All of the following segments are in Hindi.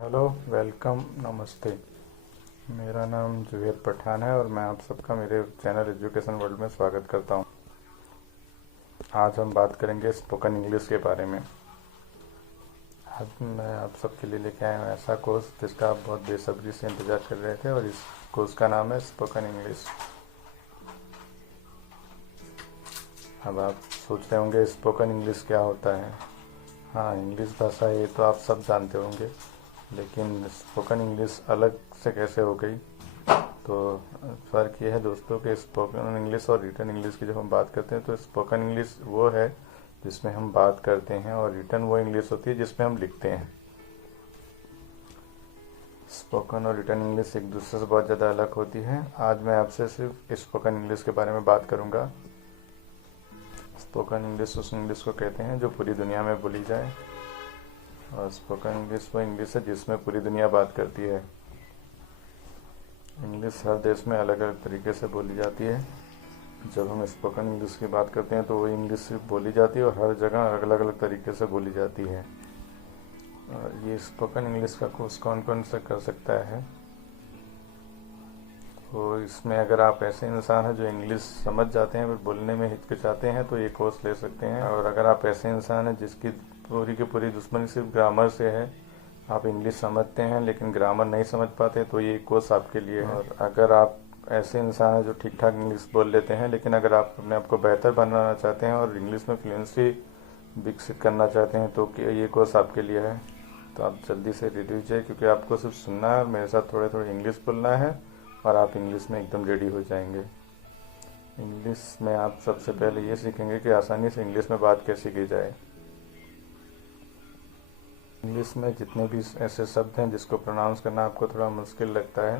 हेलो, वेलकम, नमस्ते। मेरा नाम जुवेद पठान है और मैं आप सबका मेरे चैनल एजुकेशन वर्ल्ड में स्वागत करता हूँ। आज हम बात करेंगे स्पोकन इंग्लिश के बारे में। आज मैं आप सबके लिए लेके आया हूँ ऐसा कोर्स जिसका आप बहुत बेसब्री से इंतज़ार कर रहे थे, और इस कोर्स का नाम है स्पोकन इंग्लिश। अब आप सोच रहे होंगे स्पोकन इंग्लिश क्या होता है। हाँ, इंग्लिश भाषा ये तो आप सब जानते होंगे, लेकिन स्पोकन इंग्लिश अलग से कैसे हो गई। तो फ़र्क ये है दोस्तों कि स्पोकन इंग्लिश और रिटन इंग्लिश की जब हम बात करते हैं तो स्पोकन इंग्लिश वो है जिसमें हम बात करते हैं, और रिटन वो इंग्लिश होती है जिसमें हम लिखते हैं। स्पोकन और रिटन इंग्लिश एक दूसरे से बहुत ज़्यादा अलग होती है। आज मैं आपसे सिर्फ स्पोकन इंग्लिश के बारे में बात करूँगा। स्पोकन इंग्लिश उस इंग्लिश को कहते हैं जो पूरी दुनिया में बोली जाए, और स्पोकन इंग्लिश वो इंग्लिश है जिसमें पूरी दुनिया बात करती है। इंग्लिश हर देश में अलग अलग तरीके से बोली जाती है। जब हम स्पोकन इंग्लिश की बात करते हैं तो वो इंग्लिश बोली जाती है और हर जगह अलग अलग तरीके से बोली जाती है। ये स्पोकन इंग्लिश का कोर्स कौन कौन सा कर सकता है, तो इसमें अगर आप ऐसे इंसान हैं जो इंग्लिश समझ जाते हैं पर बोलने में हिचकिचाते हैं तो ये कोर्स ले सकते हैं। और अगर आप ऐसे इंसान हैं जिसकी पूरी की पूरी दुश्मनी सिर्फ ग्रामर से है, आप इंग्लिश समझते हैं लेकिन ग्रामर नहीं समझ पाते, तो ये कोर्स आपके लिए है। और अगर आप ऐसे इंसान हैं जो ठीक ठाक इंग्लिश बोल लेते हैं लेकिन अगर आप अपने आप को बेहतर बनाना चाहते हैं और इंग्लिश में फ्लुएंसी विकसित करना चाहते हैं तो ये कोर्स आपके लिए है। तो आप जल्दी से रेडी कीजिए, क्योंकि आपको सिर्फ सुनना है और मेरे साथ थोड़े थोड़े इंग्लिश बोलना है और आप इंग्लिश में एकदम रेडी हो जाएंगे। इंग्लिश में आप सबसे पहले ये सीखेंगे कि आसानी से इंग्लिश में बात कैसे की जाए। इंग्लिश में जितने भी ऐसे शब्द हैं जिसको प्रोनाउंस करना आपको थोड़ा मुश्किल लगता है,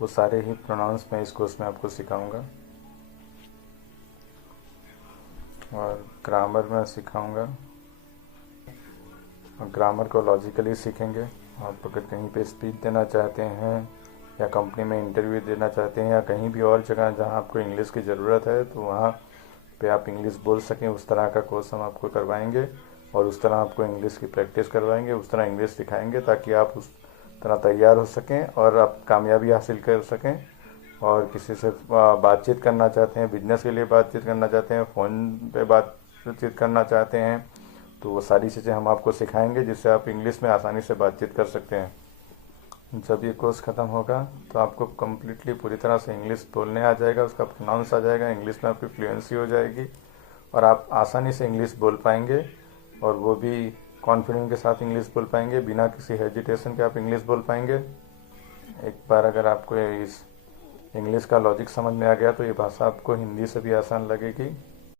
वो सारे ही प्रोनाउंस मैं इस कोर्स में आपको सिखाऊंगा, और ग्रामर में सिखाऊंगा। और ग्रामर को लॉजिकली सीखेंगे। आप अगर कहीं पे स्पीच देना चाहते हैं या कंपनी में इंटरव्यू देना चाहते हैं या कहीं भी और जगह जहां आपको इंग्लिश की ज़रूरत है, तो वहां पे आप इंग्लिश बोल सकें, उस तरह का कोर्स हम आपको करवाएंगे। और उस तरह आपको इंग्लिश की प्रैक्टिस करवाएंगे, उस तरह इंग्लिश सिखाएंगे ताकि आप उस तरह तैयार हो सकें और आप कामयाबी हासिल कर सकें। और किसी से बातचीत करना चाहते हैं, बिजनेस के लिए बातचीत करना चाहते हैं, फ़ोन पे बातचीत करना चाहते हैं, तो वो सारी चीज़ें हम आपको सिखाएंगे जिससे आप इंग्लिश में आसानी से बातचीत कर सकते हैं। जब ये कोर्स ख़त्म होगा तो आपको कम्प्लीटली पूरी तरह से इंग्लिश बोलने आ जाएगा, उसका प्रोनाउंस आ जाएगा, इंग्लिश में आपकी फ्लुएंसी हो जाएगी और आप आसानी से इंग्लिश बोल पाएंगे, और वो भी कॉन्फिडेंस के साथ इंग्लिश बोल पाएंगे, बिना किसी हेजिटेशन के आप इंग्लिश बोल पाएंगे। एक बार अगर आपको इस इंग्लिश का लॉजिक समझ में आ गया तो ये भाषा आपको हिंदी से भी आसान लगेगी।